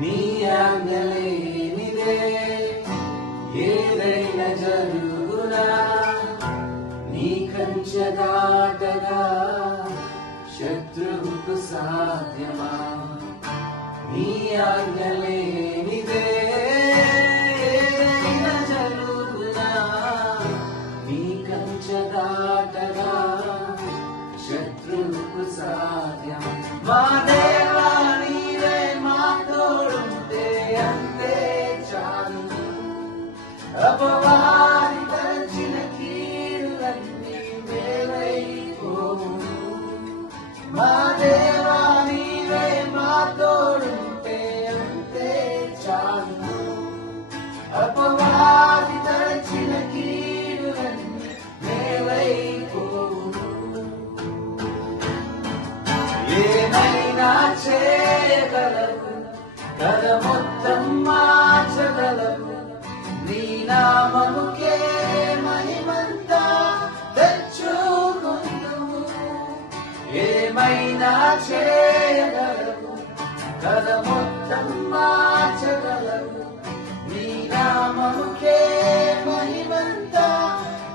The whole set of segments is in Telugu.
నీ ఆజ్ఞ లేనిదే ఏదైనా జరుగునా, నీ కంచె దాటగా శత్రువుకు సాధ్యమా? నీ ఆజ్ఞ లేనిదే ఏదైనా జరుగునా, నీ కంచె దాటగా శత్రువుకు సాధ్యం. మా దేవా నీవే మా తోడుంటే అంతే చాలు. అపవాది తలచిన కీడులన్నీ మేలైపోవును. మా దేవా నీవే మా తోడుంటే అంతే చాలు. అపవాది తలచిన కీడులన్నీ మేలైపోవును. ఏమైనా చేయగలవు, కథ మొత్తం మార్చగలవు. నీ నామముకే మహిమంతా తెచ్చుకుందువు. ఏమైనా చేయగలవు, కథ మొత్తం మార్చగలవు. నీ నామముకే మహిమంతా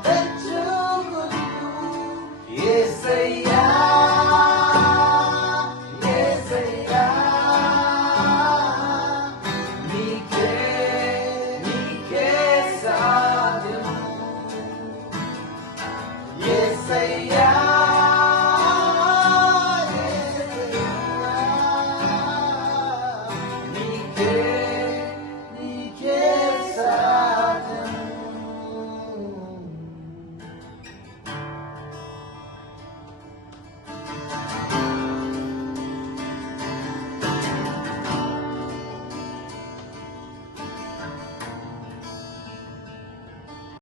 తెచ్చుకుందువు. యేసయ్యా Yeah.